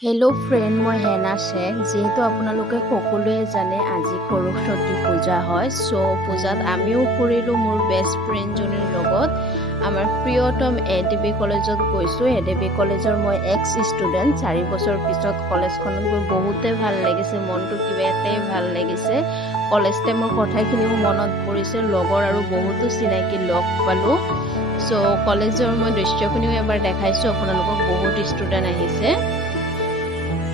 Hello' friend, মই হেনা শ্বেখ। যিহেতু আপোনালোকে সকলোৱে জানে আজি সৰস্বতী পূজা হয়, চ' পূজাত আমিও ফুৰিলোঁ মোৰ বেষ্ট ফ্ৰেণ্ডজনীৰ লগত। আমাৰ প্ৰিয়তম এডিবি কলেজত গৈছোঁ। এডিবি কলেজৰ মই এক্স ষ্টুডেণ্ট। 4 বছৰ পিছত কলেজখনত গৈ বহুতেই ভাল লাগিছে, মনটো কিবা এটাই ভাল লাগিছে। কলেজ টাইমৰ কথাখিনিও মনত পৰিছে, লগৰ আৰু বহুতো চিনাকি লগ পালোঁ। চ' কলেজৰ মই দৃশ্যখিনিও এবাৰ দেখাইছোঁ আপোনালোকক। বহুত ষ্টুডেণ্ট আহিছে।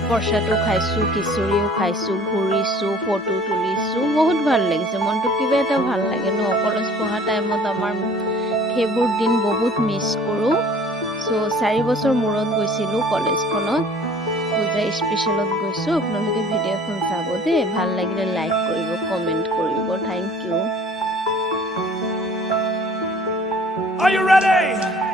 প্ৰসাদো খাইছোঁ, খিচুৰিও খাইছোঁ, ঘূৰিছোঁ, ফটো তুলিছোঁ। বহুত ভাল লাগিছে, মনটো কিবা এটা ভাল লাগে ন। কলেজ পঢ়া টাইমত আমাৰ সেইবোৰ দিন বহুত মিছ কৰোঁ। চ' 4 বছৰ মূৰত গৈছিলোঁ কলেজখনত, পূজা স্পেচিয়েলত গৈছোঁ। আপোনালোকে ভিডিঅ'খন চাব দেই, ভাল লাগিলে লাইক কৰিব, কমেণ্ট কৰিব। Thank you. Are you ready?